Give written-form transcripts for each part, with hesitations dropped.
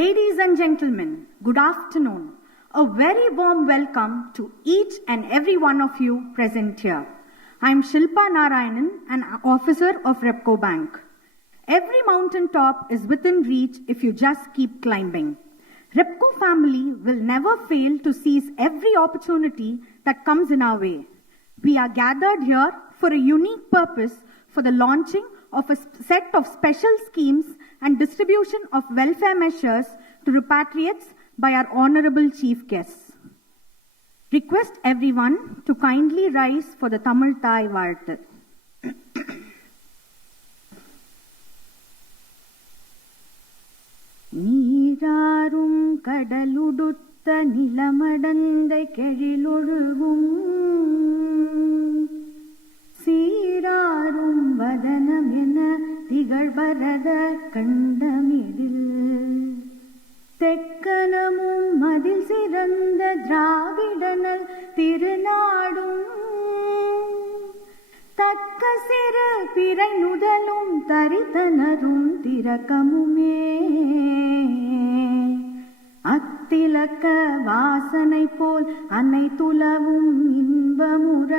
Ladies and gentlemen, good afternoon. A very warm welcome to each and every one of you present here. I am Shilpa Narayanan, an officer of Repco Bank. Every mountain top is within reach if you just keep climbing. Repco family will never fail to seize every opportunity that comes in our way. We are gathered here for a unique purpose for the launching of a set of special schemes and distribution of welfare measures to repatriates by our honorable chief guests. Request everyone to kindly rise for the Tamil Thai Varthu. நீராறும் கடலுடுத்த நிலமடந்தை கெழிலொழுகும் சீராறும் வதனம் என திகழ்பரத கண்டமிடில் தெக்கனமும் மதில் சிறந்த திராவிடனல் திருநாடும் தக்க சிறு பிறை நுதலும் தரித்தனரும் திரக்கமுமே அத்திலக்க வாசனை போல் அன்னை துலவும் இன்பமுற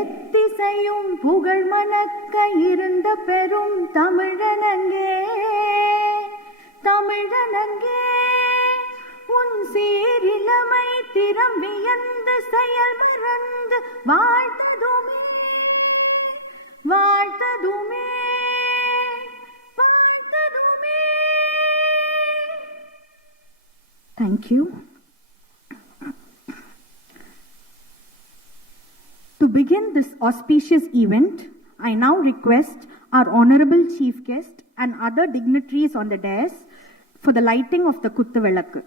எத்திசையும் புகழ் மணக்க இருந்த பெரும் தமிழனங்கே தமிழனங்கே உன் சீரிலமை திறம் வியந்து செயல் மறந்து வாழ்த்ததுமே வாழ்த்ததுமே வாழ்த்ததுமே. Thank you. To begin this auspicious event, I now request our honorable chief guest and other dignitaries on the dais for the lighting of the Kuttu Velakku.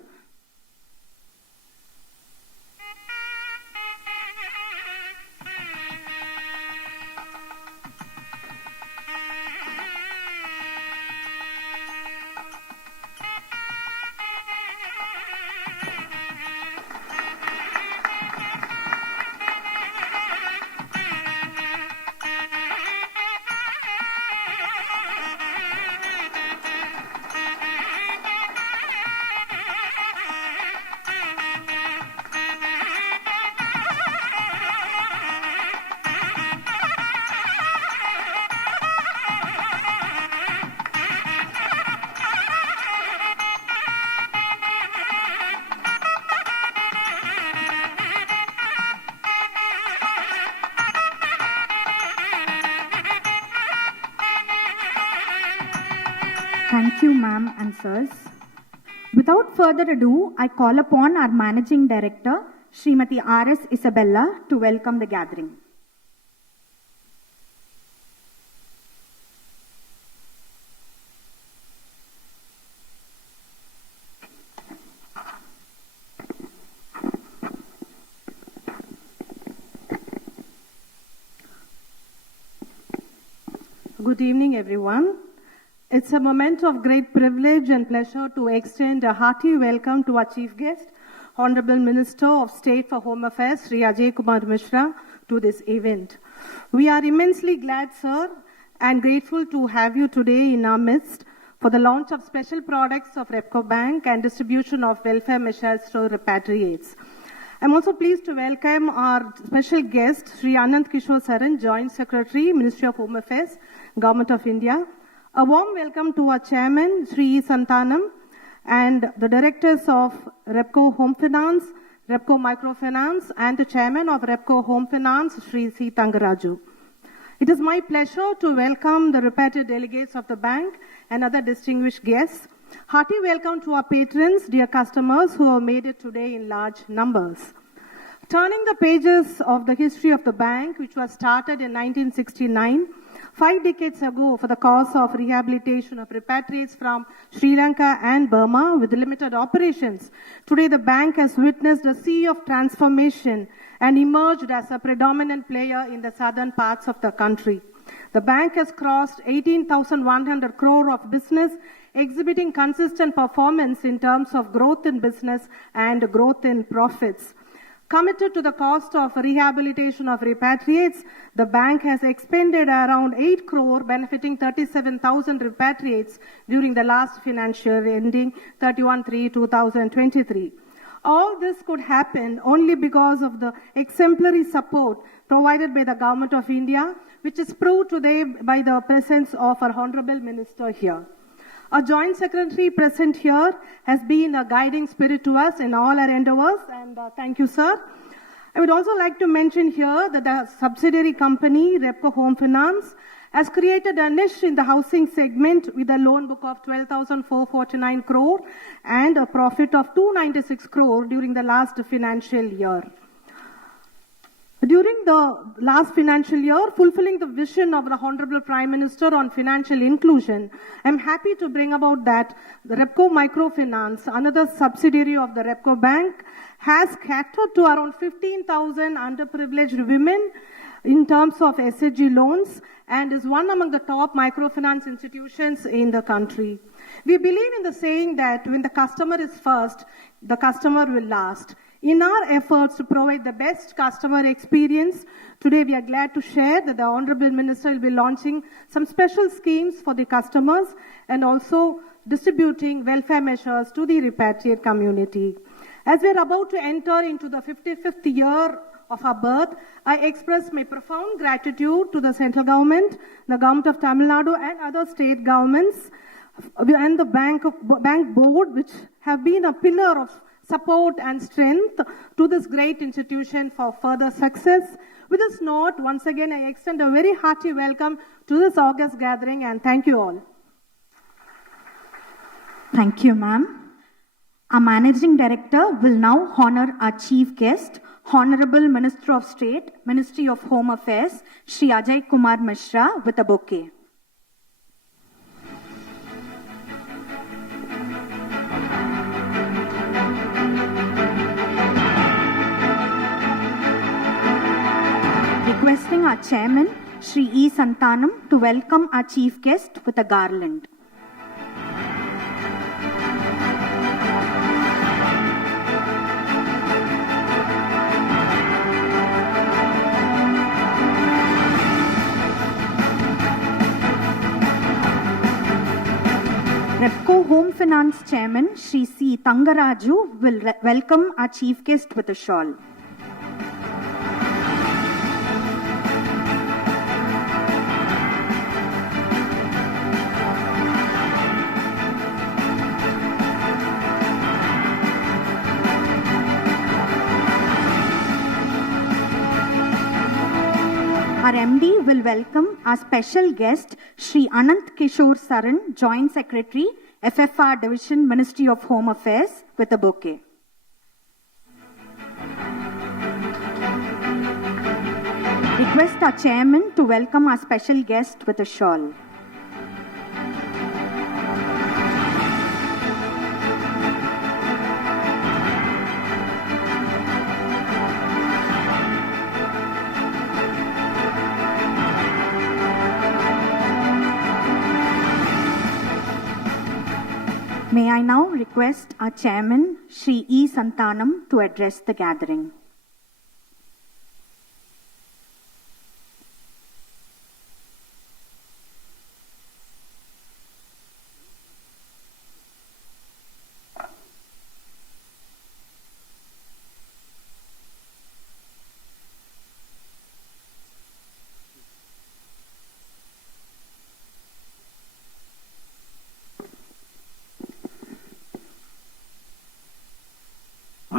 Thank you, ma'am and sirs. Without further ado, I call upon our Managing Director, Srimati R.S. Isabella, to welcome the gathering. Good evening, everyone. It's a moment of great privilege and pleasure to extend a hearty welcome to our chief guest, Honorable Minister of State for Home Affairs, Sri Ajay Kumar Mishra, to this event. We are immensely glad, sir, and grateful to have you today in our midst for the launch of special products of Repco Bank and distribution of welfare measures to repatriates. I'm also pleased to welcome our special guest, Sri Anand Kishore Saran, Joint Secretary, Ministry of Home Affairs, Government of India. A warm welcome to our chairman, Sri Santanam, and the directors of Repco Home Finance, Repco Microfinance, and the chairman of Repco Home Finance, Sri C. Tangaraju. It is my pleasure to welcome the repatriate delegates of the bank and other distinguished guests. Hearty welcome to our patrons, dear customers who have made it today in large numbers. Turning the pages of the history of the bank, which was started in 1969, 5 decades ago for the cause of rehabilitation of repatriates from Sri Lanka and Burma with limited operations. Today the bank has witnessed a sea of transformation and emerged as a predominant player in the southern parts of the country. The bank has crossed 18,100 crore of business, exhibiting consistent performance in terms of growth in business and growth in profits. Committed to the cost of rehabilitation of repatriates, the bank has expended around 8 crore benefiting 37,000 repatriates during the last financial year ending 31/3/2023. All this could happen only because of the exemplary support provided by the Government of India, which is proved today by the presence of our Honorable Minister here. Our Joint Secretary present here has been a guiding spirit to us in all our endeavors, and thank you, sir. I would also like to mention here that the subsidiary company, Repco Home Finance, has created a niche in the housing segment with a loan book of 12,449 crore and a profit of 296 crore during the last financial year. During the last financial year, fulfilling the vision of the Honorable Prime Minister on financial inclusion, I am happy to bring about that the Repco Microfinance, another subsidiary of the Repco Bank, has catered to around 15,000 underprivileged women in terms of SHG loans and is one among the top microfinance institutions in the country. We believe in the saying that when the customer is first, the customer will last. In our efforts to provide the best customer experience, today we are glad to share that the Honorable Minister will be launching some special schemes for the customers and also distributing welfare measures to the repatriate community. As we are about to enter into the 55th year of our birth, I express my profound gratitude to the central government, the government of Tamil Nadu and other state governments and the bank board, which have been a pillar of support and strength to this great institution for further success. With this note, once again, I extend a very hearty welcome to this August gathering and thank you all. Thank you, ma'am. Our Managing Director will now honor our Chief Guest, Honorable Minister of State, Ministry of Home Affairs, Shri Ajay Kumar Mishra, with a bouquet. Requesting our Chairman, Shri E. Santanam, to welcome our Chief Guest with a garland. Repco Home Finance Chairman, Shri C. Tangaraju, will welcome our Chief Guest with a shawl. Our MD will welcome our special guest, Shri Anant Kishore Saran, Joint Secretary, FFR Division, Ministry of Home Affairs, with a bouquet. Request our Chairman to welcome our special guest with a shawl. May I now request our Chairman, Shri E. Santanam, to address the gathering.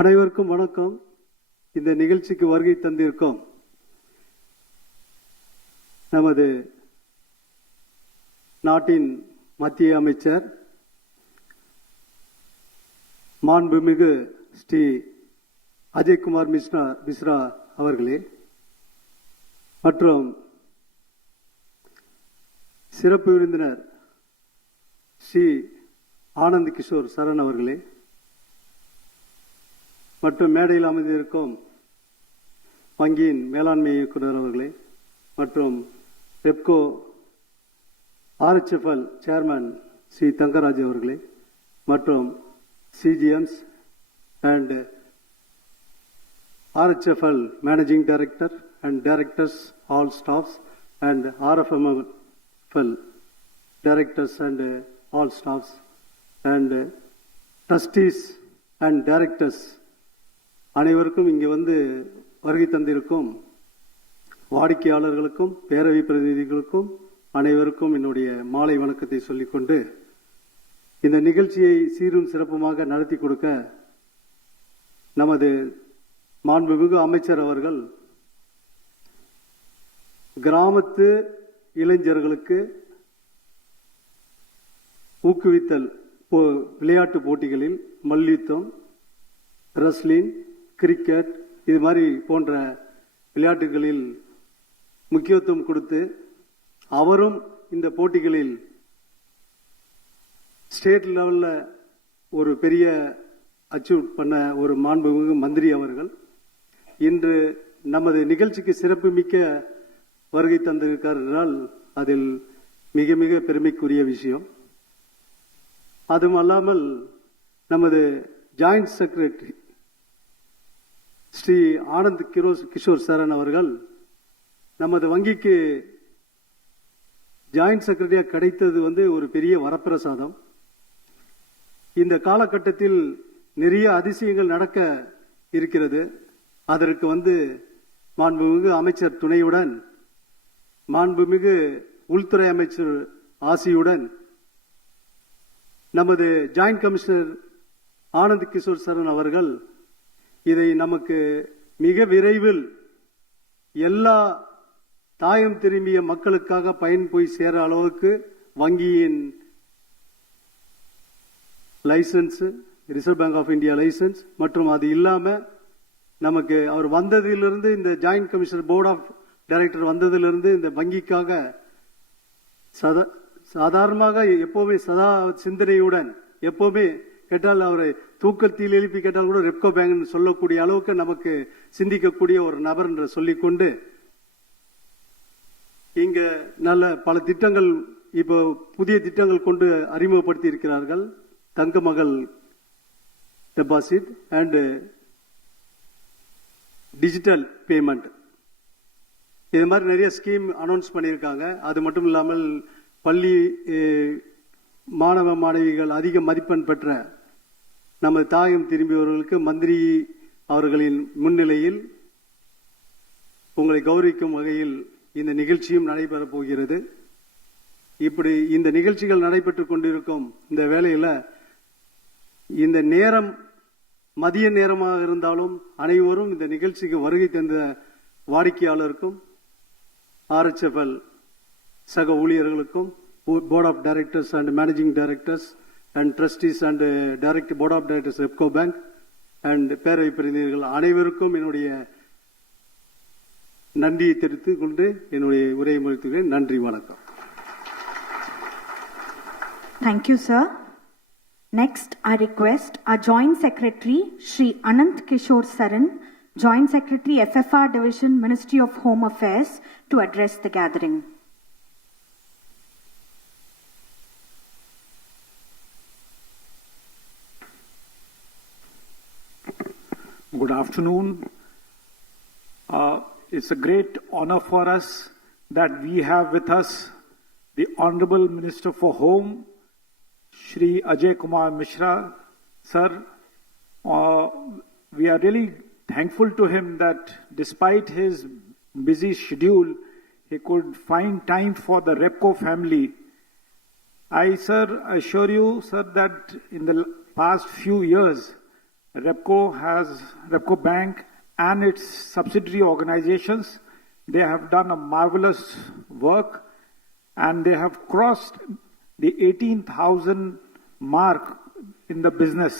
அனைவருக்கும் வணக்கம். இந்த நிகழ்ச்சிக்கு வருகை தந்திருக்கோம் நமது நாட்டின் மத்திய அமைச்சர் மாண்புமிகு ஸ்ரீ அஜய்குமார் மிஸ்ரா அவர்களே மற்றும் சிறப்பு விருந்தினர் ஸ்ரீ ஆனந்த் கிஷோர் சரண் அவர்களே மற்றும் மேடையில் அமைந்திருக்கும் வங்கியின் மேலாண்மை இயக்குநர் அவர்களே மற்றும் ரெப்கோ RHFL சேர்மன் ஸ்ரீ தங்கராஜ் அவர்களே மற்றும் CGMs and RHFL Managing Director and Directors, all staffs, and RFMFL Directors and all staffs, and trustees and directors அனைவருக்கும் இங்கே வந்து வருகை தந்திருக்கும் வாடிக்கையாளர்களுக்கும் பேரவை பிரதிநிதிகளுக்கும் அனைவருக்கும் என்னுடைய மாலை வணக்கத்தை சொல்லிக்கொண்டு இந்த நிகழ்ச்சியை சீரும் சிறப்புமாக நடத்தி கொடுக்க நமது மாண்புமிகு அமைச்சர் அவர்கள் கிராமத்து இளைஞர்களுக்கு ஊக்குவித்தல் விளையாட்டு போட்டிகளில் மல்யுத்தம், ரெஸ்லிங், கிரிக்கெட் இது மாதிரி போன்ற விளையாட்டுகளில் முக்கியத்துவம் கொடுத்து அவரும் இந்த போட்டிகளில் ஸ்டேட் லெவல்ல ஒரு பெரிய அச்சீவ் பண்ண ஒரு மாண்புமிகு மந்திரி அவர்கள் இன்று நமது நிகழ்ச்சிக்கு சிறப்பு மிக்க வருகை தந்திருக்கார் என்றால் அதில் மிக மிக பெருமைக்குரிய விஷயம். அதுவும் அல்லாமல் நமது ஜாயிண்ட் செக்ரட்டரி ஸ்ரீ ஆனந்த் கிஷோர் சரண் அவர்கள் நமது வங்கிக்கு ஜாயிண்ட் செக்ரட்டரியா கிடைத்தது வந்து ஒரு பெரிய வரப்பிரசாதம். இந்த காலகட்டத்தில் நிறைய அதிசயங்கள் நடக்க இருக்கிறது. அதற்கு வந்து மாண்புமிகு அமைச்சர் துணையுடன், மாண்புமிகு உள்துறை அமைச்சர் ஆசியுடன் நமது ஜாயிண்ட் கமிஷனர் ஆனந்த் கிஷோர் சரண் அவர்கள் இதை நமக்கு மிக விரைவில் எல்லா தாயம் திரும்பிய மக்களுக்காக பயன் போய் சேர அளவுக்கு வங்கியின் license, reserve bank of India license மற்றும் அது இல்லாம நமக்கு அவர் வந்ததிலிருந்து இந்த joint commissioner board of director வந்ததிலிருந்து இந்த வங்கிக்காக சாதாரணமாக எப்பவுமே சதா சிந்தனையுடன் எப்பவுமே கேட்டால் அவரை தூக்கத்தில் எழுப்பி கேட்டால் கூட ரெப்கோ பேங்க் சொல்லக்கூடிய அளவுக்கு நமக்கு சிந்திக்கக்கூடிய ஒரு நபர் என்று சொல்லிக்கொண்டு இங்க நல்ல பல திட்டங்கள் இப்போ புதிய திட்டங்கள் கொண்டு அறிமுகப்படுத்தி இருக்கிறார்கள். தங்க மகள் டெபாசிட் அண்ட் டிஜிட்டல் பேமெண்ட் இது மாதிரி நிறைய ஸ்கீம் அனௌன்ஸ் பண்ணியிருக்காங்க. அது மட்டும் இல்லாமல் பள்ளி மாணவ மாணவிகள் அதிக மதிப்பெண் பெற்ற நமது தாயம் திரும்பியவர்களுக்கு மந்திரி அவர்களின் முன்னிலையில் உங்களை கௌரவிக்கும் வகையில் இந்த நிகழ்ச்சியும் நடைபெறப் போகிறது. இப்படி இந்த நிகழ்ச்சிகள் நடைபெற்றுக் கொண்டிருக்கும் இந்த வேளையில இந்த நேரம் மதிய நேரமாக இருந்தாலும் அனைவரும் இந்த நிகழ்ச்சிக்கு வருகை தந்த வாடிக்கையாளருக்கும் RHFL சக ஊழியர்களுக்கும் board of directors and managing directors and trustees and director board of directors Repco bank and பேரவை பிரதிநிதிகள் அனைவருக்கும் என்னுடைய நன்றியை தெரிவித்துக் கொண்டு என்னுடைய உரையை முடித்துக்கிறேன். நன்றி, வணக்கம். Thank you, sir. Next, I request our Joint Secretary, Shri Ananth Kishore Saran, Joint Secretary, FFR Division, Ministry of Home Affairs, to address the gathering. Good afternoon. It's a great honor for us that we have with us the Honorable Minister for Home, Shri Ajay Kumar Mishra, sir. We are really thankful to him that despite his busy schedule, he could find time for the Repco family. I, sir, assure you, sir, that in the past few years, Repco Bank and its subsidiary organizations, they have done a marvelous work and they have crossed the 18,000 mark in the business.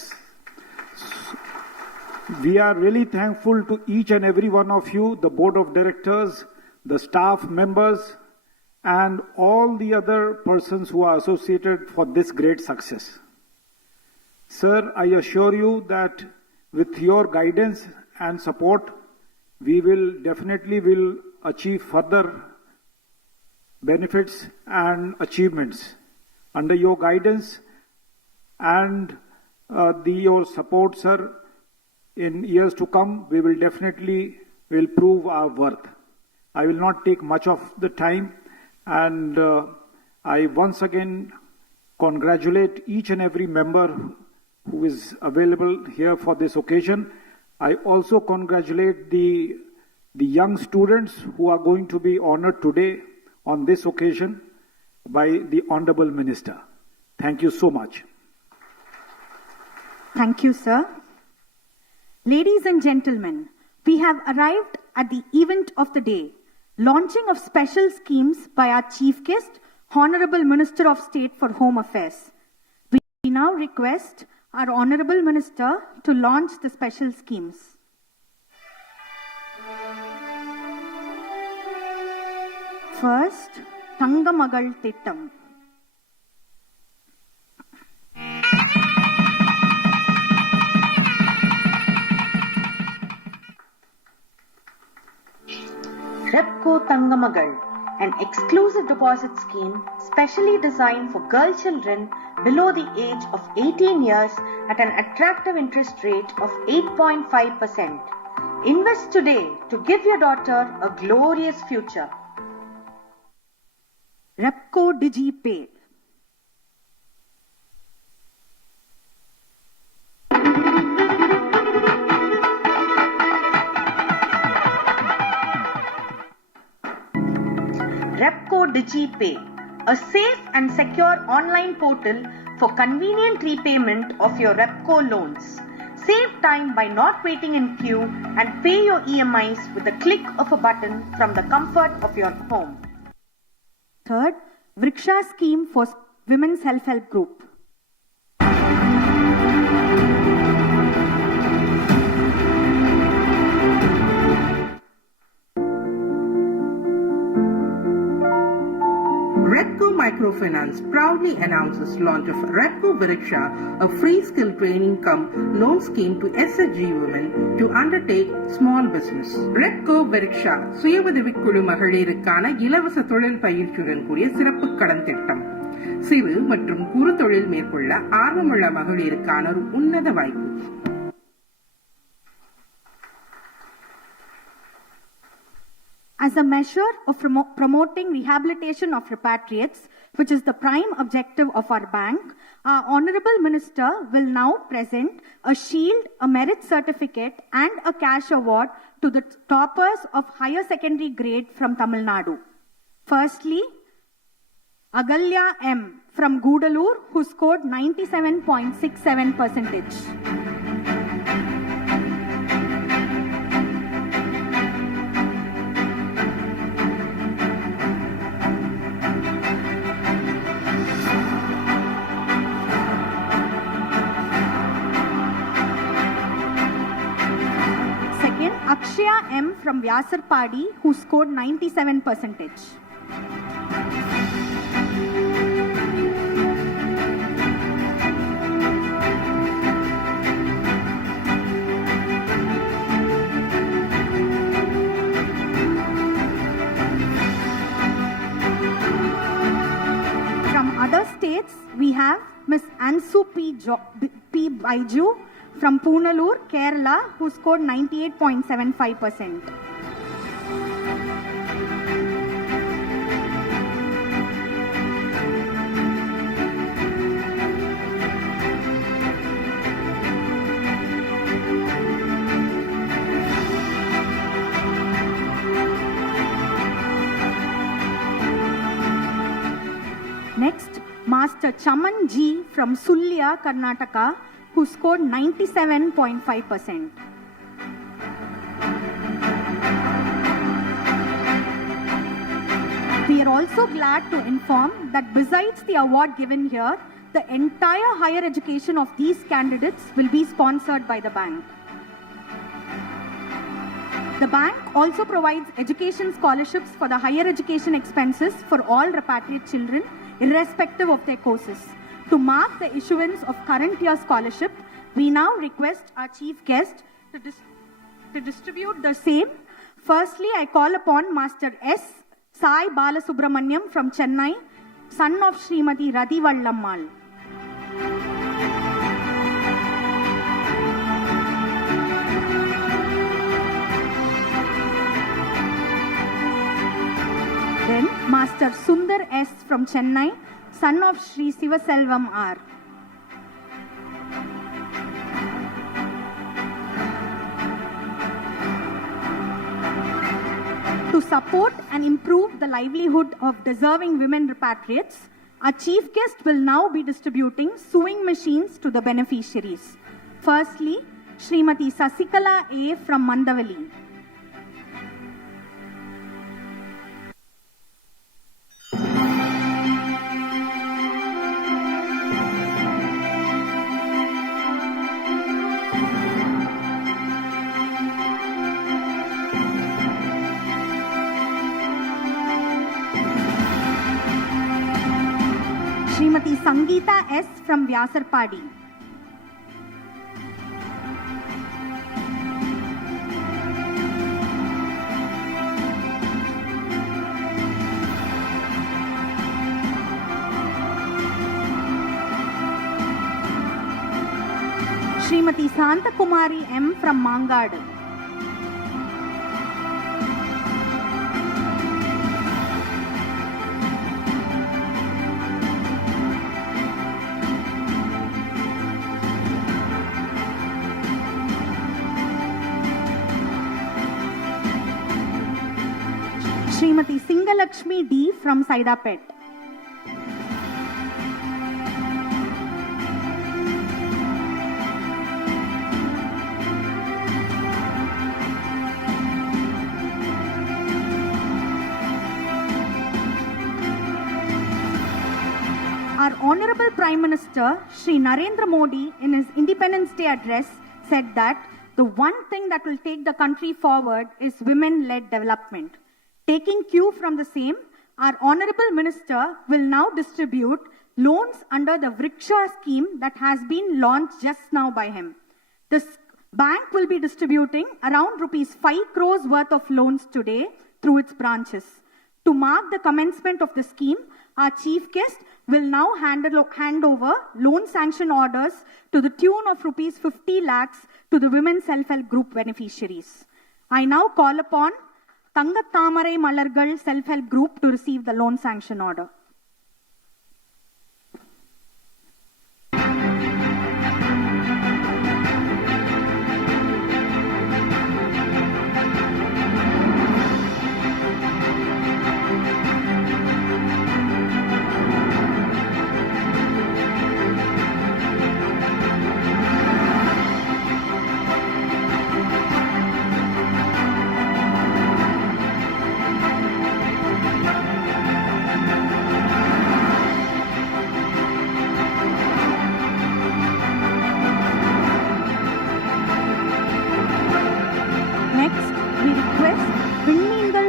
We are really thankful to each and every one of you, the board of directors, the staff members, and all the other persons who are associated for this great success. Sir, I assure you that with your guidance and support, we will definitely achieve further benefits and achievements. Under your guidance and your support, sir, in years to come, we will definitely prove our worth. I will not take much of the time, and I once again congratulate each and every member who is available here for this occasion. I also congratulate the young students who are going to be honored today on this occasion by the Honorable Minister. Thank you so much. Thank you, sir. Ladies and gentlemen, we have arrived at the event of the day, launching of special schemes by our chief guest, Honorable Minister of State for Home Affairs. We now request our Honorable Minister to launch the special schemes. First, Thangamagal Tittam. Repco Thangamagal, an exclusive deposit scheme specially designed for girl children below the age of 18 years at an attractive interest rate of 8.5%. Invest today to give your daughter a glorious future. Repco DigiPay. Repco DigiPay, a safe and secure online portal for convenient repayment of your Repco loans. Save time by not waiting in queue and pay your EMIs with the click of a button from the comfort of your home. Third, Vriksha scheme for women's self-help group. Repco Microfinance proudly announces launch of Repco Vriksha, a free skill training cum loan scheme to SHG women to undertake small business. Repco Vriksha, சுய உதவிக்குழு மகளிருக்கான இலவச தொழில் பயிற்சியுடன் கூடிய சிறப்பு கடன் திட்டம். சிறு மற்றும் குறு தொழில் மேற்கொள்ள ஆர்வமுள்ள மகளிருக்கான ஒரு உன்னத வாய்ப்பு. As a measure of promoting rehabilitation of repatriates, which is the prime objective of our bank, our Honorable Minister will now present a shield, a merit certificate and a cash award to the toppers of higher secondary grade from Tamil Nadu. Firstly, Agalya M. from Gudalur, who scored 97.67%. Akshaya M. from Vyasarpadi, who scored 97%. From other states, we have Ms. Ansu P. Baiju from Punalur, Kerala, who scored 98.75%. Next, Master Chaman G from Sulya, Karnataka, who scored 97.5%. We are also glad to inform that besides the award given here, the entire higher education of these candidates will be sponsored by the bank. The bank also provides education scholarships for the higher education expenses for all repatriate children, irrespective of their courses. To mark the issuance of current year scholarship, we now request our chief guest to distribute the same. Firstly, I call upon Master S. Sai Balasubramaniam from Chennai, son of Srimati Radhi Vallammal. Then Master Sundar S. from Chennai, son of Sri Sivaselvam R. To support and improve the livelihood of deserving women repatriates, our chief guest will now be distributing sewing machines to the beneficiaries. Firstly, Srimati Sasikala A. from Mandavali. Srimati Sangeeta S. from Vyasarpadi. Srimati Santa Kumari M. from Mangad. Srimati Singalakshmi D. from Saidapet. Our Honorable Prime Minister, Shri Narendra Modi, in his Independence Day address, said that the one thing that will take the country forward is women-led development. Taking cue from the same, our Honorable Minister will now distribute loans under the Vriksha scheme that has been launched just now by him. This bank will be distributing around rupees 5 crores worth of loans today through its branches. To mark the commencement of the scheme, our chief guest will now hand over loan sanction orders to the tune of rupees 50 lakhs to the Women Self-Help Group beneficiaries. I now call upon Tangathamarai Malargal Self-Help Group to receive the loan sanction order.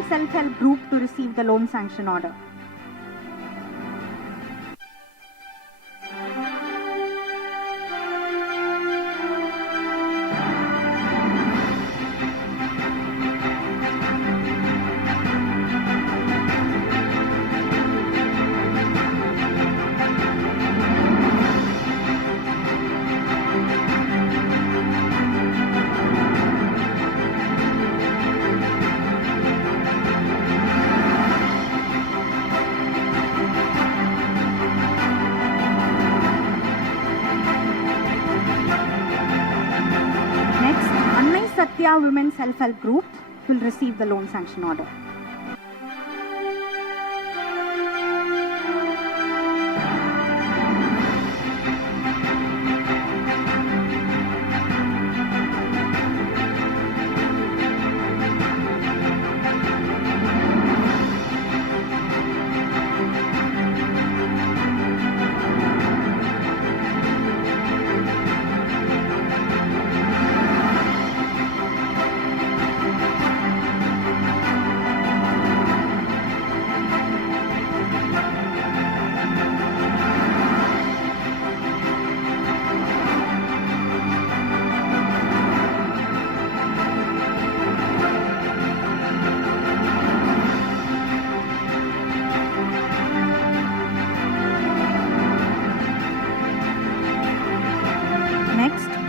Self-Help Group to receive the loan sanction order. Satya Women Self-Help Group will receive the loan sanction order.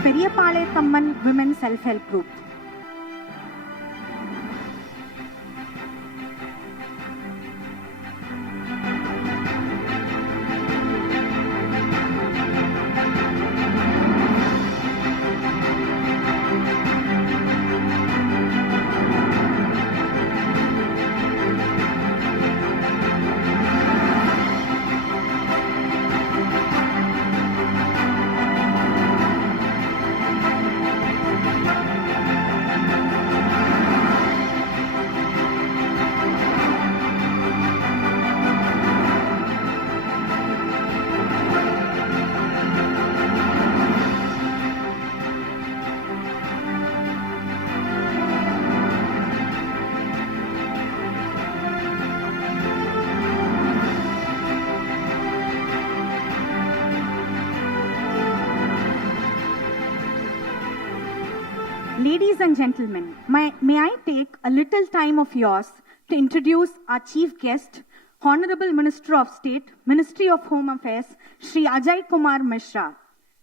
Periyapalekkamman Women Self-Help Group. Ladies and gentlemen, may I take a little time of yours to introduce our chief guest, Honorable Minister of State, Ministry of Home Affairs, Shri Ajay Kumar Mishra.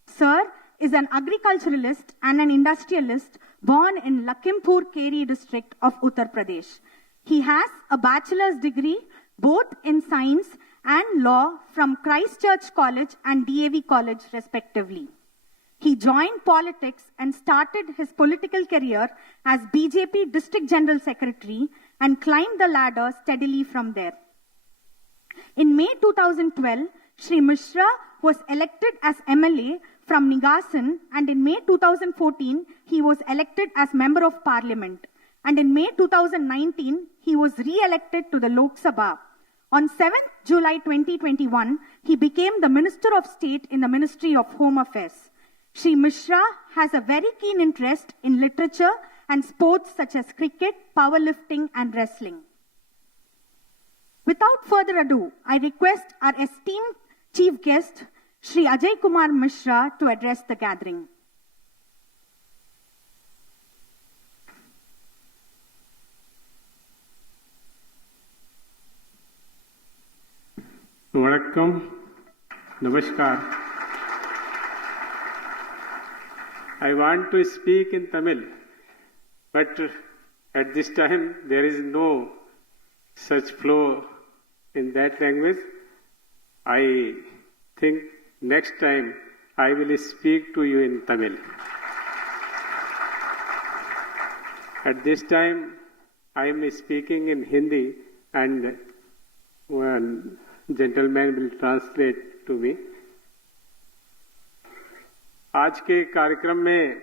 Sir is an agriculturalist and an industrialist born in Lakhimpur Kheri district of Uttar Pradesh. He has a bachelor's degree both in science and law from Christ Church College and DAV College respectively. He joined politics and started his political career as BJP District General Secretary and climbed the ladder steadily from there. In May 2012, Shri Mishra was elected as MLA from Nigasan, and in May 2014, he was elected as Member of Parliament. And in May 2019, he was re-elected to the Lok Sabha. On 7th July 2021, he became the Minister of State in the Ministry of Home Affairs. Shri Mishra has a very keen interest in literature and sports such as cricket, powerlifting, and wrestling. Without further ado, I request our esteemed chief guest, Shri Ajay Kumar Mishra, to address the gathering. Vanakkam, Namaskar. I want to speak in Tamil, but at this time there is no such flow in that language. I think next time I will speak to you in Tamil. At this time I am speaking in Hindi and one gentleman will translate to me. आज के कार्यक्रम में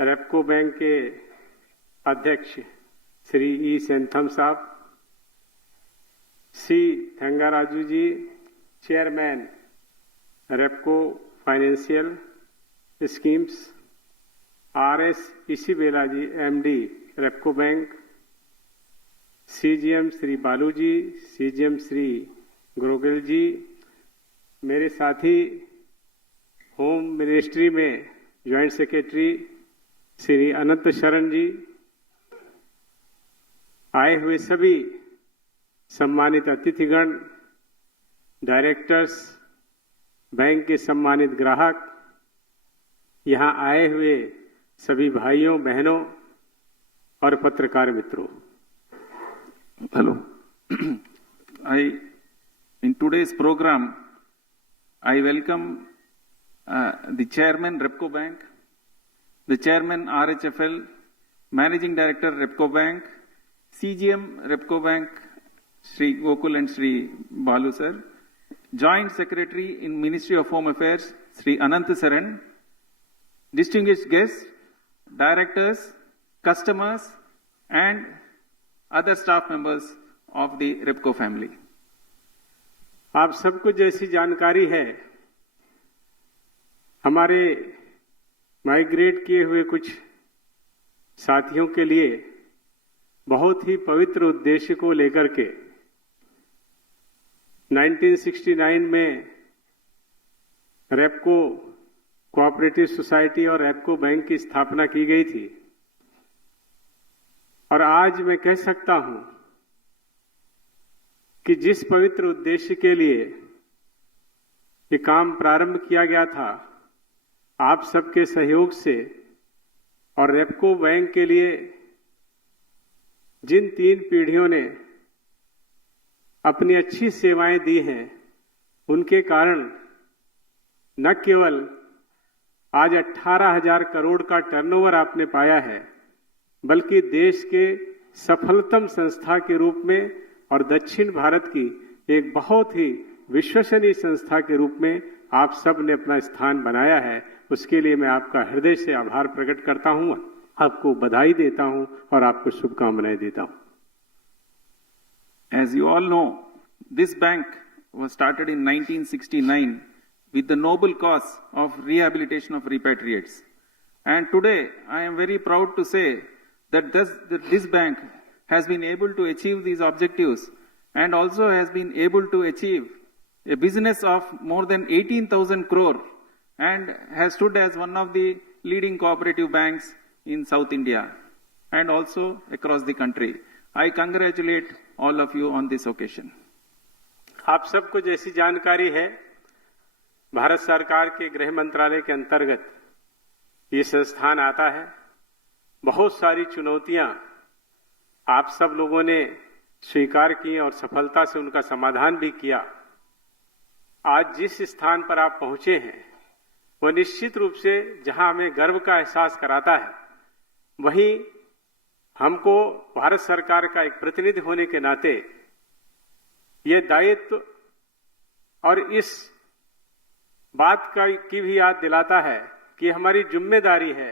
Repco bank के अध्यक्ष Shri E Sentham साहब, C Thangaraju ji, chairman Repco financial schemes, R S Isabella ji, MD Repco bank, CGM Shri Balu ji, CGM Shri ग्रोगल जी, मेरे साथी होम मिनिस्ट्री में ज्वाइंट सेक्रेटरी श्री अनंत शरण जी, आए हुए सभी सम्मानित अतिथिगण, डायरेक्टर्स, बैंक के सम्मानित ग्राहक, यहाँ आए हुए सभी भाइयों बहनों और पत्रकार मित्रों. Hello. In today's program, I welcome the chairman Repco Bank, the chairman RHFL, managing director Repco Bank, CGM Repco Bank, Sri Gokul and Sri Balu sir, joint secretary in Ministry of Home Affairs, Sri Anant Saran, distinguished guests, directors, customers, and other staff members of the Repco family. आप सबको जैसी जानकारी है, हमारे migrate किए हुए कुछ साथियों के लिए बहुत ही पवित्र उद्देश्य को लेकर के 1969 में रेपको कोऑपरेटिव सोसाइटी और रेपको बैंक की स्थापना की गई थी. और आज मैं कह सकता हूं कि जिस पवित्र उद्देश्य के लिए ये काम प्रारंभ किया गया था, आप सबके सहयोग से और रेपको बैंक के लिए जिन 3 पीढ़ियों ने अपनी अच्छी सेवाएं दी हैं, उनके कारण न केवल आज 18,000 करोड़ का टर्नओवर आपने पाया है, बल्कि देश के सफलतम संस्था के रूप में और दक्षिण भारत की एक बहुत ही विश्वसनीय संस्था के रूप में आप सब ने अपना स्थान बनाया है. उसके लिए मैं आपका हृदय से आभार प्रकट करता हूं, आपको बधाई देता हूं और आपको शुभकामनाएं देता हूं. As you all know, this bank was started in 1969 with the noble cause of rehabilitation of repatriates. And today, I am very proud to say that this bank has been able to achieve these objectives and also has been able to achieve a business of more than 18,000 crore and has stood as one of the leading cooperative banks in South India and also across the country. I congratulate all of you on this occasion. आप सबको जैसी जानकारी है, भारत सरकार के गृह मंत्रालय के अंतर्गत ये संस्थान आता है। बहुत सारी चुनौतियां आप सब लोगों ने स्वीकार की और सफलता से उनका समाधान भी किया। आज जिस स्थान पर आप पहुंचे हैं, वो निश्चित रूप से जहां हमें गर्व का एहसास कराता है, वहीं हमको भारत सरकार का एक प्रतिनिधि होने के नाते ये दायित्व और इस बात की भी याद दिलाता है कि हमारी जिम्मेदारी है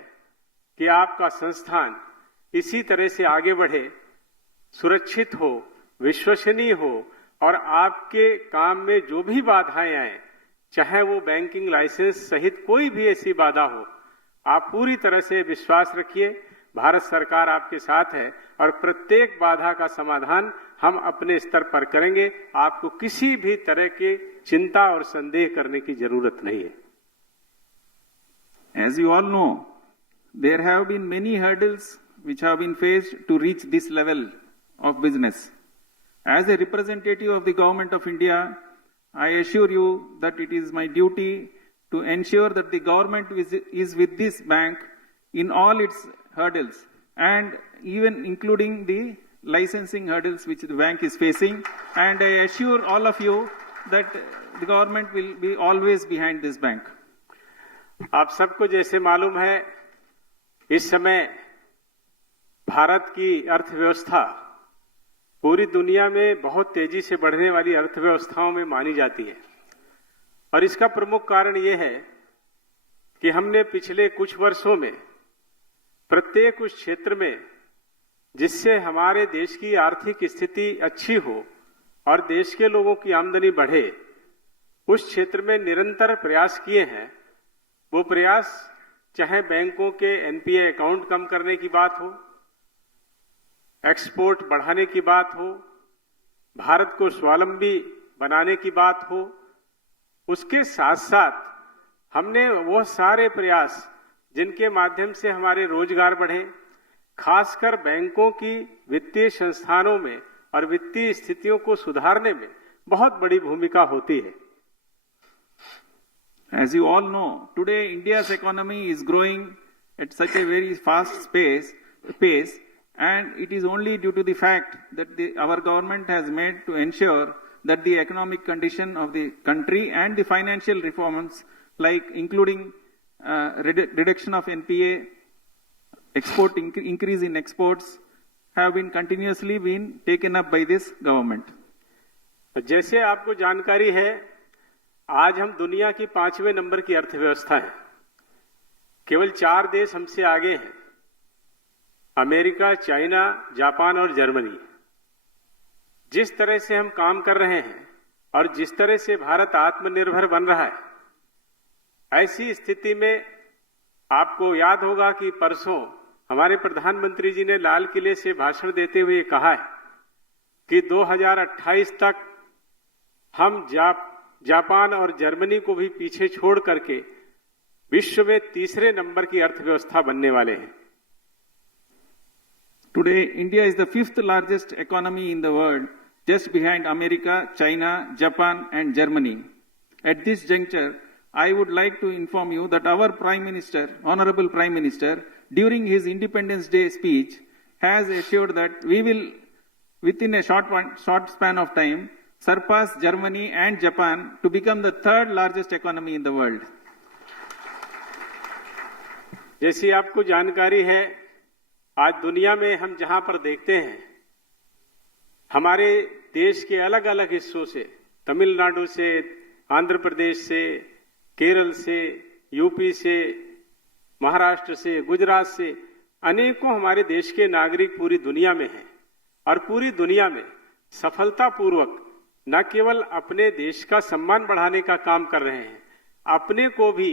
कि आपका संस्थान इसी तरह से आगे बढ़े, सुरक्षित हो, विश्वसनीय हो और आपके काम में जो भी बाधाएं आए, चाहे वो बैंकिंग लाइसेंस सहित कोई भी ऐसी बाधा हो, आप पूरी तरह से विश्वास रखिए, भारत सरकार आपके साथ है और प्रत्येक बाधा का समाधान हम अपने स्तर पर करेंगे। आपको किसी भी तरह की चिंता और संदेह करने की जरूरत नहीं है। As you all know, there have been many hurdles which have been faced to reach this level of business. As a representative of the Government of India, I assure you that it is my duty to ensure that the government is with this bank in all its hurdles and even including the licensing hurdles which the bank is facing. And I assure all of you that the government will be always behind this bank. आप सबको जैसे मालूम है, इस समय भारत की अर्थव्यवस्था पूरी दुनिया में बहुत तेजी से बढ़ने वाली अर्थव्यवस्थाओं में मानी जाती है और इसका प्रमुख कारण यह है कि हमने पिछले कुछ वर्षों में प्रत्येक उस क्षेत्र में जिससे हमारे देश की आर्थिक स्थिति अच्छी हो और देश के लोगों की आमदनी बढ़े, उस क्षेत्र में निरंतर प्रयास किए हैं। वो प्रयास चाहे बैंकों के एनपीए अकाउंट कम करने की बात हो, एक्सपोर्ट बढ़ाने की बात हो, भारत को स्वावलंबी बनाने की बात हो, उसके साथ साथ हमने वो सारे प्रयास जिनके माध्यम से हमारे रोजगार बढ़े, खासकर बैंकों की वित्तीय संस्थानों में और वित्तीय स्थितियों को सुधारने में बहुत बड़ी भूमिका होती है। As you all know, today India's economy is growing at such a very fast pace, and it is only due to the fact that our government has made to ensure that the economic condition of the country and the financial reforms, like including reduction of NPA, export increase in exports, have been continuously been taken up by this government. जैसे आपको जानकारी है, आज हम दुनिया की 5वें number की अर्थव्यवस्था है। केवल 4 देश हमसे आगे हैं, अमेरिका, चाइना, जापान और जर्मनी। जिस तरह से हम काम कर रहे हैं और जिस तरह से भारत आत्मनिर्भर बन रहा है, ऐसी स्थिति में आपको याद होगा कि परसों हमारे प्रधानमंत्री जी ने लाल किले से भाषण देते हुए कहा है कि 2028 तक हम जापान और जर्मनी को भी पीछे छोड़ करके विश्व में 3रे नंबर की अर्थव्यवस्था बनने वाले हैं। Today, India is the 5th largest economy in the world, just behind America, China, Japan, and Germany. At this juncture, I would like to inform you that our Prime Minister, Honorable Prime Minister, during his Independence Day speech, has assured that we will, within a short span of time, surpass Germany and Japan to become the 3rd largest economy in the world. जैसी आपको जानकारी है, आज दुनिया में हम जहां पर देखते हैं, हमारे देश के अलग अलग हिस्सों से, तमिलनाडु से, आंध्र प्रदेश से, केरल से, यूपी से, महाराष्ट्र से, गुजरात से अनेकों हमारे देश के नागरिक पूरी दुनिया में हैं और पूरी दुनिया में सफलतापूर्वक न केवल अपने देश का सम्मान बढ़ाने का काम कर रहे हैं, अपने को भी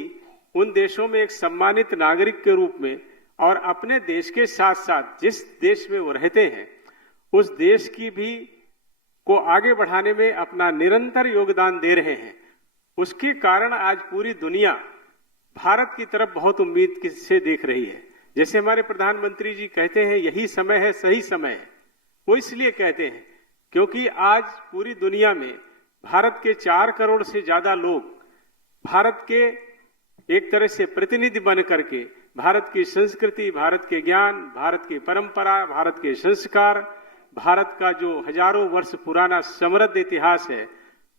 उन देशों में एक सम्मानित नागरिक के रूप में और अपने देश के साथ साथ जिस देश में वो रहते हैं उस देश की भी को आगे बढ़ाने में अपना निरंतर योगदान दे रहे हैं। उसके कारण आज पूरी दुनिया भारत की तरफ बहुत उम्मीद से देख रही है। जैसे हमारे प्रधानमंत्री जी कहते हैं यही समय है, सही समय है, वो इसलिए कहते हैं क्योंकि आज पूरी दुनिया में भारत के 4 करोड़ से ज्यादा लोग भारत के एक तरह से प्रतिनिधि बन करके भारत की संस्कृति, भारत के ज्ञान, भारत की परंपरा, भारत के संस्कार, भारत का जो हजारों वर्ष पुराना समृद्ध इतिहास है,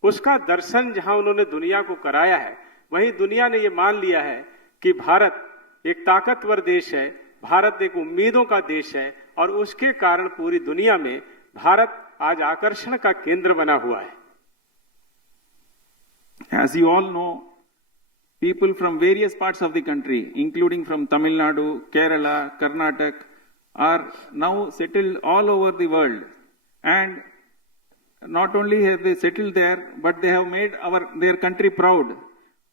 उसका दर्शन जहां उन्होंने दुनिया को कराया है, वहीं दुनिया ने ये मान लिया है कि भारत एक ताकतवर देश है, भारत एक उम्मीदों का देश है और उसके कारण पूरी दुनिया में भारत आज आकर्षण का केंद्र बना हुआ है। As you all know, people from various parts of the country, including from Tamil Nadu, Kerala, Karnataka, are now settled all over the world. And not only have they settled there, but they have made their country proud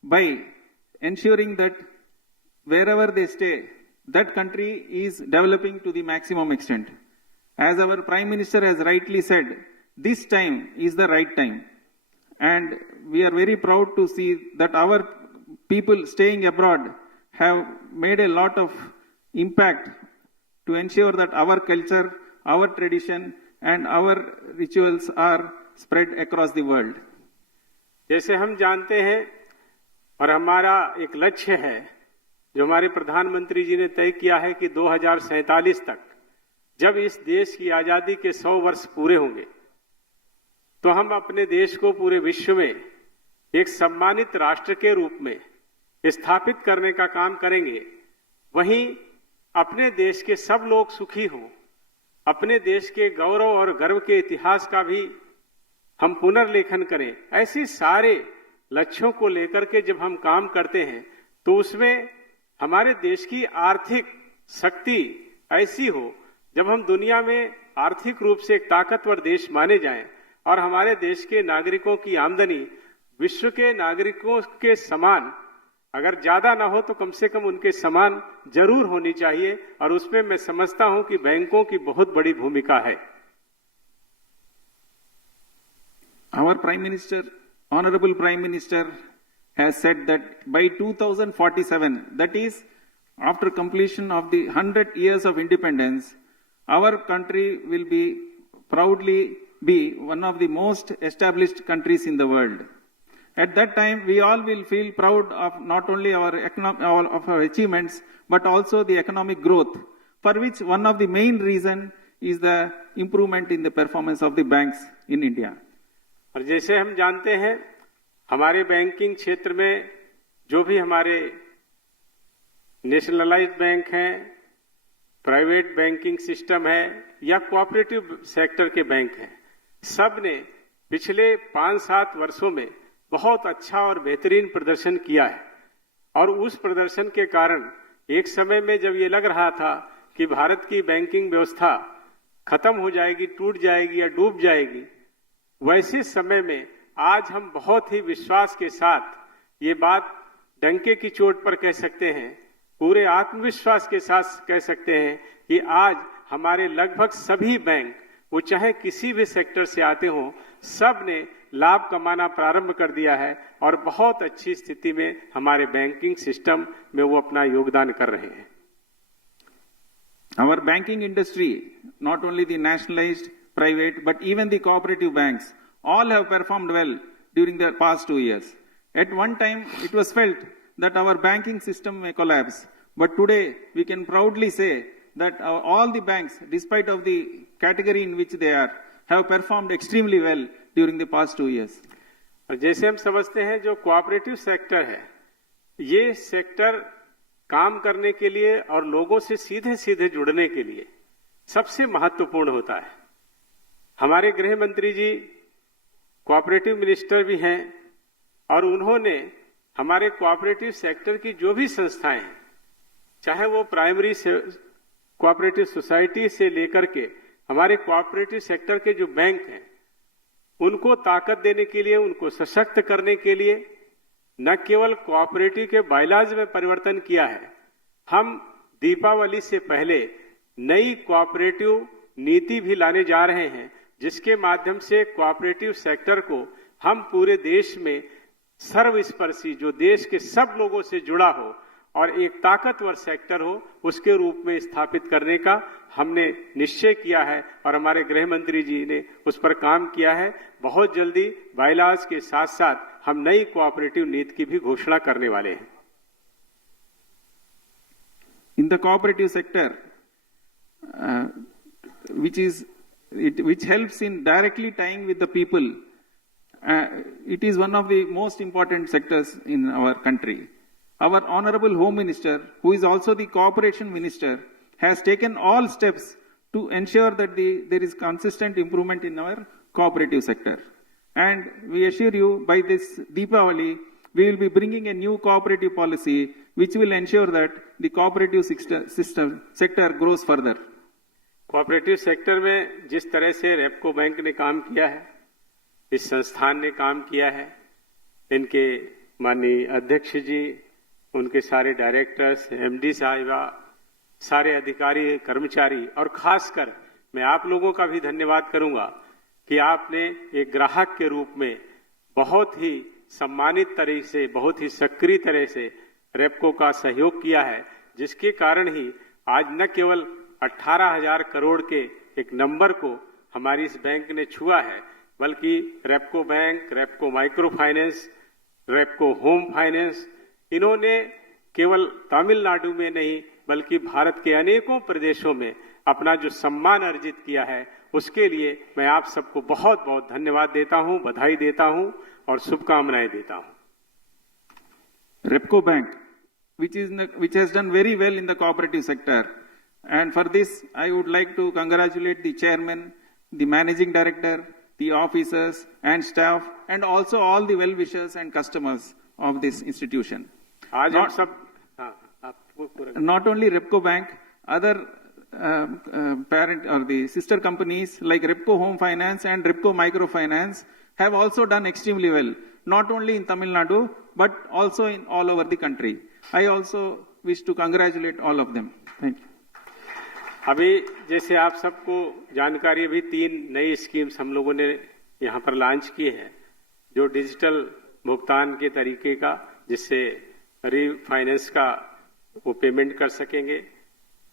by ensuring that wherever they stay, that country is developing to the maximum extent. As our Prime Minister has rightly said, this time is the right time. And we are very proud to see that our people staying abroad have made a lot of impact to ensure that our culture, our tradition and our rituals are spread across the world. जैसे हम जानते हैं और हमारा एक लक्ष्य है जो हमारे प्रधानमंत्री जी ने तय किया है कि 2047 तक जब इस देश की आजादी के 100 वर्ष पूरे होंगे तो हम अपने देश को पूरे विश्व में एक सम्मानित राष्ट्र के रूप में स्थापित करने का काम करेंगे। वहीं अपने देश के सब लोग सुखी हों, अपने देश के गौरव और गर्व के इतिहास का भी हम पुनर्लेखन करें। ऐसे सारे लक्ष्यों को लेकर के जब हम काम करते हैं तो उसमें हमारे देश की आर्थिक शक्ति ऐसी हो, जब हम दुनिया में आर्थिक रूप से एक ताकतवर देश माने जाएं और हमारे देश के नागरिकों की आमदनी विश्व के नागरिकों के समान, अगर ज्यादा ना हो तो कम से कम उनके समान जरूर होनी चाहिए और उसमें मैं समझता हूं कि बैंकों की बहुत बड़ी भूमिका है। Our Prime Minister, Honorable Prime Minister has said that by 2047, that is after completion of the 100 years of independence, our country will be proudly be one of the most established countries in the world. At that time, we all will feel proud of not only our achievements, but also the economic growth, for which one of the main reason is the improvement in the performance of the banks in India. और जैसे हम जानते हैं हमारे banking क्षेत्र में जो भी हमारे नेशनलाइज्ड बैंक हैं, प्राइवेट बैंकिंग सिस्टम है या कोऑपरेटिव सेक्टर के बैंक हैं, सब ने पिछले 5-7 वर्षों में बहुत अच्छा और बेहतरीन प्रदर्शन किया है। और उस प्रदर्शन के कारण एक समय में जब ये लग रहा था कि भारत की बैंकिंग व्यवस्था खत्म हो जाएगी, टूट जाएगी या डूब जाएगी, वैसे समय में आज हम बहुत ही विश्वास के साथ ये बात डंके की चोट पर कह सकते हैं, पूरे आत्मविश्वास के साथ कह सकते हैं कि आज हमारे लगभग सभी बैंक, वो चाहे किसी भी सेक्टर से आते हों, सब ने लाभ कमाना प्रारंभ कर दिया है और बहुत अच्छी स्थिति में हमारे बैंकिंग सिस्टम में वो अपना योगदान कर रहे हैं। Our banking industry, not only the nationalized, private, but even the cooperative banks, all have performed well during the past 2 years. At one time, it was felt that our banking system may collapse, but today we can proudly say that all the banks, despite of the category in which they are, have performed extremely well during the past 2 years. और जैसे हम समझते हैं जो cooperative sector है, ये sector काम करने के लिए और लोगों से सीधे सीधे जुड़ने के लिए सबसे महत्वपूर्ण होता है। हमारे गृह मंत्री जी कोऑपरेटिव मिनिस्टर भी हैं और उन्होंने हमारे कोऑपरेटिव सेक्टर की जो भी संस्थाएं हैं, चाहे वो प्राइमरी कोऑपरेटिव सोसाइटी से लेकर के हमारे कोऑपरेटिव सेक्टर के जो बैंक हैं, उनको ताकत देने के लिए, उनको सशक्त करने के लिए न केवल कोऑपरेटिव के बायलॉज में परिवर्तन किया है, हम दीपावली से पहले नई कोऑपरेटिव नीति भी लाने जा रहे हैं, जिसके माध्यम से कोऑपरेटिव सेक्टर को हम पूरे देश में सर्वस्पर्शी, जो देश के सब लोगों से जुड़ा हो और एक ताकतवर सेक्टर हो, उसके रूप में स्थापित करने का हमने निश्चय किया है और हमारे गृह मंत्री जी ने उस पर काम किया है। बहुत जल्दी बायलॉज के साथ साथ हम नई कोऑपरेटिव नीति की भी घोषणा करने वाले हैं। In the cooperative sector, which helps in directly tying with the people, it is one of the most important sectors in our country. Our Honorable Home Minister, who is also the Cooperation Minister, has taken all steps to ensure that there is consistent improvement in our cooperative sector. And we assure you, by this Deepavali, we will be bringing a new cooperative policy which will ensure that the cooperative sector grows further. Cooperative sector में जिस तरह से Repco bank ने काम किया है, इस संस्थान ने काम किया है, इनके माननीय अध्यक्ष जी, उनके सारे डायरेक्टर्स, एमडी साहिबा, सारे अधिकारी, कर्मचारी, और खासकर मैं आप लोगों का भी धन्यवाद करूंगा कि आपने एक ग्राहक के रूप में बहुत ही सम्मानित तरह से, बहुत ही सक्रिय तरह से रेपको का सहयोग किया है, जिसके कारण ही आज न केवल 18,000 करोड़ के एक नंबर को हमारी इस बैंक ने छुआ है, बल्कि Repco bank, Repco micro finance, Repco home finance, इन्होंने केवल तमिलनाडु में नहीं बल्कि भारत के अनेकों प्रदेशों में अपना जो सम्मान अर्जित किया है, उसके लिए मैं आप सबको बहुत बहुत धन्यवाद देता हूं, बधाई देता हूं और शुभकामनाएं देता हूं। Repco bank, which has done very well in the cooperative sector, and for this I would like to congratulate the chairman, the managing director, the officers and staff, and also all the well-wishers and customers of this institution. आज हम सब not only Repco Bank, other parent or the sister companies like Repco Home Finance and Repco Microfinance have also done extremely well, not only in Tamil Nadu but also in all over the country. I also wish to congratulate all of them. Thank you. अभी जैसे आप सबको जानकारी, अभी 3 नई schemes हम लोगों ने यहाँ पर लॉन्च की है, जो डिजिटल भुगतान के तरीके का, जिससे रीफाइनेंस का वो पेमेंट कर सकेंगे,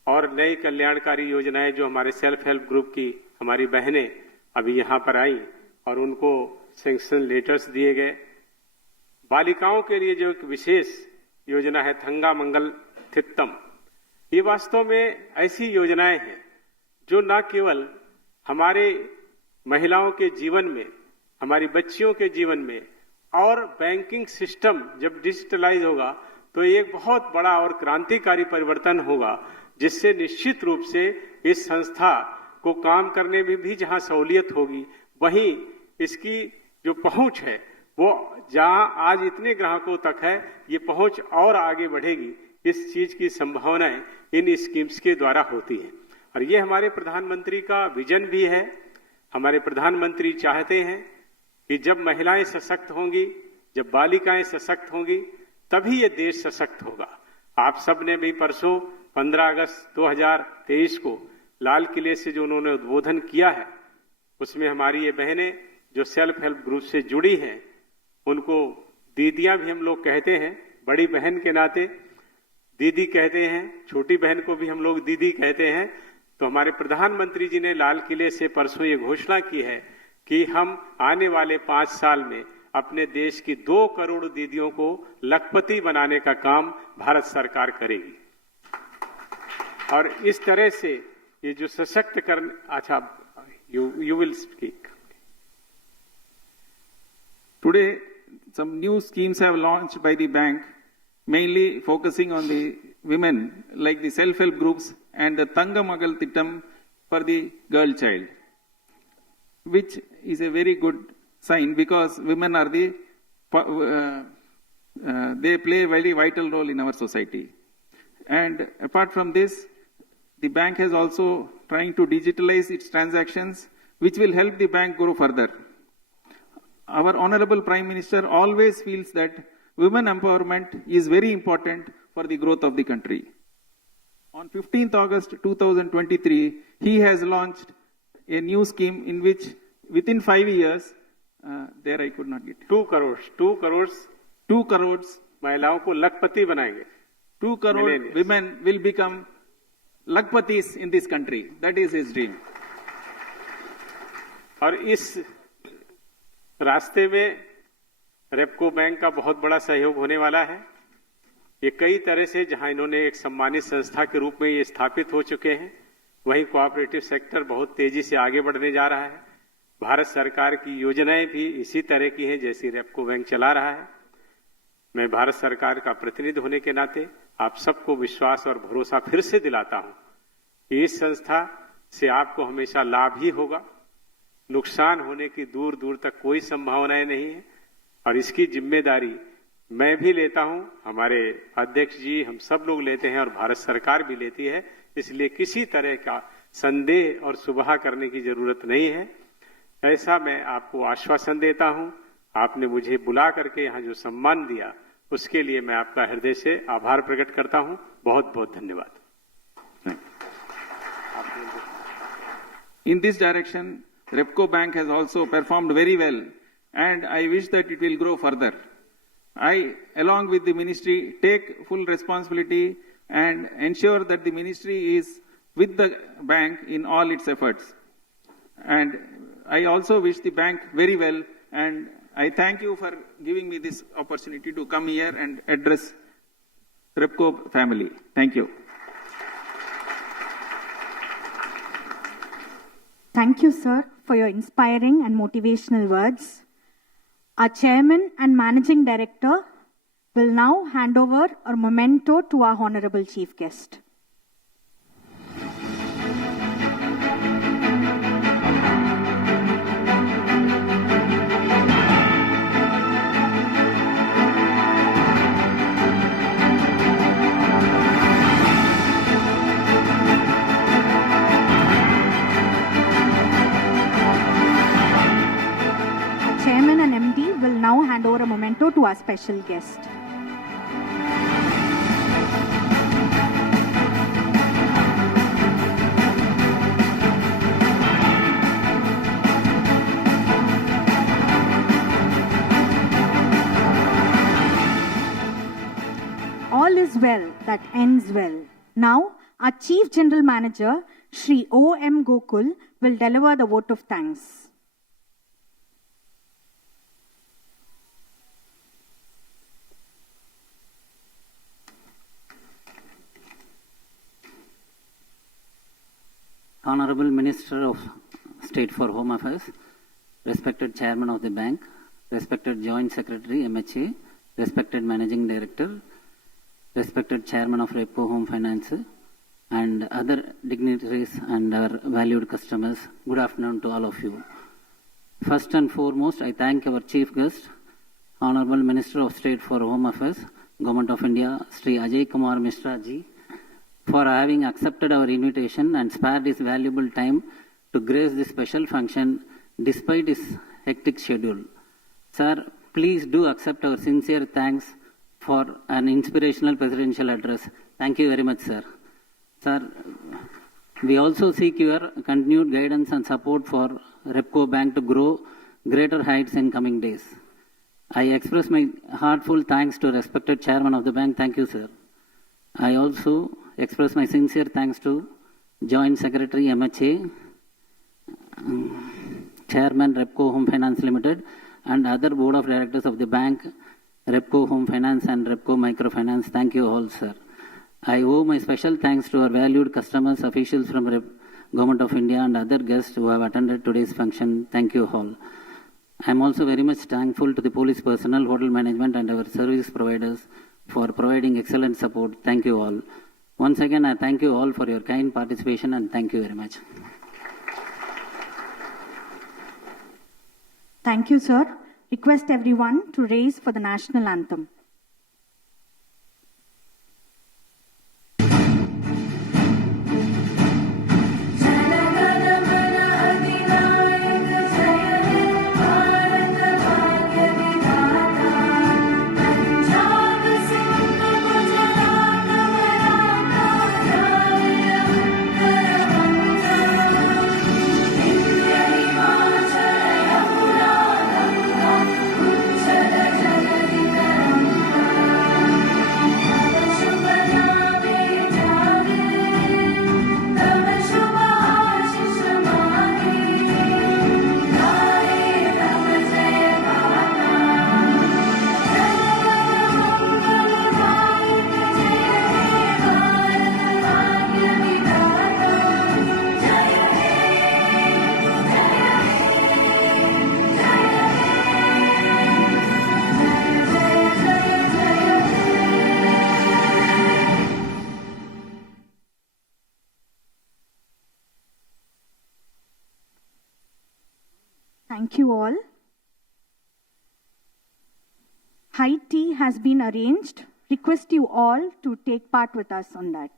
और नई कल्याणकारी योजनाएं जो हमारे सेल्फ हेल्प ग्रुप की हमारी बहनें अभी यहाँ पर आई और उनको सैंक्शन लेटर्स दिए गए। बालिकाओं के लिए जो एक विशेष योजना है थंगा मंगल थित्तम, ये वास्तव में ऐसी योजनाएं हैं जो न केवल हमारे महिलाओं के जीवन में, हमारी बच्चियों के जीवन में, और बैंकिंग सिस्टम जब डिजिटलाइज होगा तो एक बहुत बड़ा और क्रांतिकारी परिवर्तन होगा, जिससे निश्चित रूप से इस संस्था को काम करने में भी जहां सहूलियत होगी, वहीं इसकी जो पहुंच है वो जहां आज इतने ग्राहकों तक है, ये पहुंच और आगे बढ़ेगी। इस चीज की संभावनाएं इन स्कीम्स के द्वारा होती है और ये हमारे प्रधानमंत्री का विजन भी है। हमारे प्रधानमंत्री चाहते हैं कि जब महिलाएं सशक्त होंगी, जब बालिकाएं सशक्त होंगी, तभी ये देश सशक्त होगा। आप सब ने भी परसों 15 अगस्त 2023 को लाल किले से जो उन्होंने उद्बोधन किया है, उसमें हमारी ये बहनें जो सेल्फ हेल्प ग्रुप से जुड़ी हैं, उनको दीदियां भी हम लोग कहते हैं, बड़ी बहन के नाते दीदी कहते हैं, छोटी बहन को भी हम लोग दीदी कहते हैं। तो हमारे प्रधानमंत्री जी ने लाल किले से परसों ये घोषणा की है कि हम आने वाले 5 साल में अपने देश की 2 करोड़ दीदियों को लखपति बनाने का काम भारत सरकार करेगी। और इस तरह से ये जो सशक्त करने, अच्छा, you will speak. Today, some new schemes have launched by the bank, mainly focusing on the women, like the self-help groups and the Thangamagal Thittam for the girl child, which is a very good sign because women are the, they play a very vital role in our society. And apart from this, the bank has also trying to digitalize its transactions, which will help the bank grow further. Our Honorable Prime Minister always feels that women empowerment is very important for the growth of the country. On 15th August 2023, he has launched a new scheme in which within 5 years, there I could not get 2 crores 2 crores महिलाओं को लखपति बनाएंगे। 2 crore women will become Lakpatis in this country. That is his dream. और इस रास्ते में Repco bank का बहुत बड़ा सहयोग होने वाला है। ये कई तरह से जहां इन्होंने एक सम्मानित संस्था के रूप में ये स्थापित हो चुके हैं, वहीं कोऑपरेटिव सेक्टर बहुत तेजी से आगे बढ़ने जा रहा है। भारत सरकार की योजनाएं भी इसी तरह की हैं जैसी रेपको बैंक चला रहा है। मैं भारत सरकार का प्रतिनिधि होने के नाते आप सबको विश्वास और भरोसा फिर से दिलाता हूं कि इस संस्था से आपको हमेशा लाभ ही होगा, नुकसान होने की दूर दूर तक कोई संभावनाएं नहीं है। और इसकी जिम्मेदारी मैं भी लेता हूं, हमारे अध्यक्ष जी, हम सब लोग लेते हैं और भारत सरकार भी लेती है। इसलिए किसी तरह का संदेह और सुबह करने की जरूरत नहीं है। ऐसा मैं आपको आश्वासन देता हूं। आपने मुझे बुला करके यहाँ जो सम्मान दिया, उसके लिए मैं आपका हृदय से आभार प्रकट करता हूं। बहुत बहुत धन्यवाद। In this direction, Repco Bank has also performed very well, and I wish that it will grow further. I, along with the ministry, take full responsibility and ensure that the ministry is with the bank in all its efforts. And I also wish the bank very well, and I thank you for giving me this opportunity to come here and address Repco family. Thank you. Thank you, sir, for your inspiring and motivational words. Our chairman and managing director will now hand over a memento to our honorable chief guest. Chairman and MD will now hand over a memento to our special guest. All is well that ends well. Now, our Chief General Manager, Shri O.M. Gokul, will deliver the vote of thanks. Honorable Minister of State for Home Affairs, respected Chairman of the Bank, respected Joint Secretary MHA, respected Managing Director, respected Chairman of Repco Home Finance, and other dignitaries and our valued customers, good afternoon to all of you. First and foremost, I thank our Chief Guest, Honorable Minister of State for Home Affairs, Government of India, Sri Ajay Kumar Mishra ji, for having accepted our invitation and spared his valuable time to grace this special function despite his hectic schedule. Sir, please do accept our sincere thanks for an inspirational presidential address. Thank you very much, sir. Sir, we also seek your continued guidance and support for Repco Bank to grow greater heights in coming days. I express my heartfelt thanks to respected Chairman of the Bank. Thank you, sir. I also express my sincere thanks to Joint Secretary MHA, Chairman Repco Home Finance Limited, and other Board of Directors of the bank, Repco Home Finance and Repco Microfinance. Thank you all, sir. I owe my special thanks to our valued customers, officials from Government of India, and other guests who have attended today's function. Thank you all. I am also very much thankful to the police personnel, hotel management, and our service providers for providing excellent support. Thank you all. Once again, I thank you all for your kind participation, and thank you very much. Thank you, sir. Request everyone to raise for the national anthem. Jai Thank you all. High tea has been arranged. Request you all to take part with us on that.